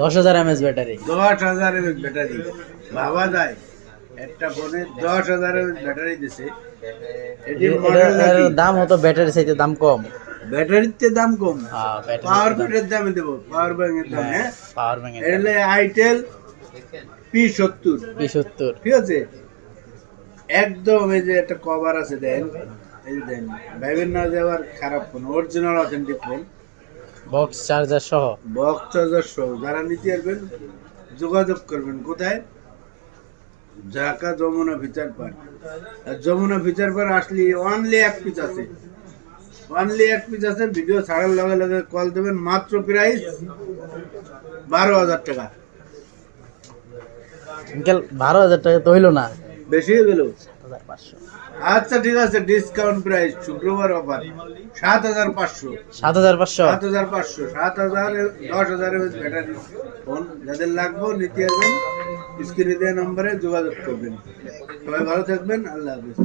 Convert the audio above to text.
10,000 mAh battery. 10,000 mAh battery ভাবা যায় একটা ফোনে 10,000 mAh ব্যাটারি দিছে। এটির মডেল এর নাকি দাম হতো ব্যাটারি চাইতে দাম কম। ব্যাটারিতে দাম কম, হ্যাঁ পাওয়ার ব্যাটারি ব্যাংকের দামে দেবো, পাওয়ার ব্যাংকের দাম। হ্যাঁ, পাওয়ার ব্যাংক এটা হলো আইটেল P70, P70 ঠিক আছে। একদম এই যে একটা কভার আছে দেন, এই যে দেন, ভাইবেন না যে আবার খারাপ phone, original authentic phone, box charger সহ। বক্স চার্জার সহ। যারা নিতে পারবেন যোগাযোগ করবেন কোথায়? Dhaka Jamuna feature park. আর যমুনা ফিচার পার্ক আসলে অনলি এক পিস আছে, অনলি এক পিস আছে। ভিডিও ছাড়ার লগে লগে কল দেবেন, মাত্র প্রাইস 12,000 টাকা। আঙ্কেল 12,000 টাকা তো হইলো না, বেশি হয়ে গেল। 7,500। আচ্ছা ঠিক আছে, ডিসকাউন্ট প্রাইস, শুক্রবার অফার 7,500। 7,500। 7,500, 7,000, 10,000 battery phone. যাদের লাগবে নিতে আসবেন, স্ক্রিনে দেওয়া নম্বরে যোগাযোগ করবেন। সবাই ভালো থাকবেন, আল্লাহ হাফেজ।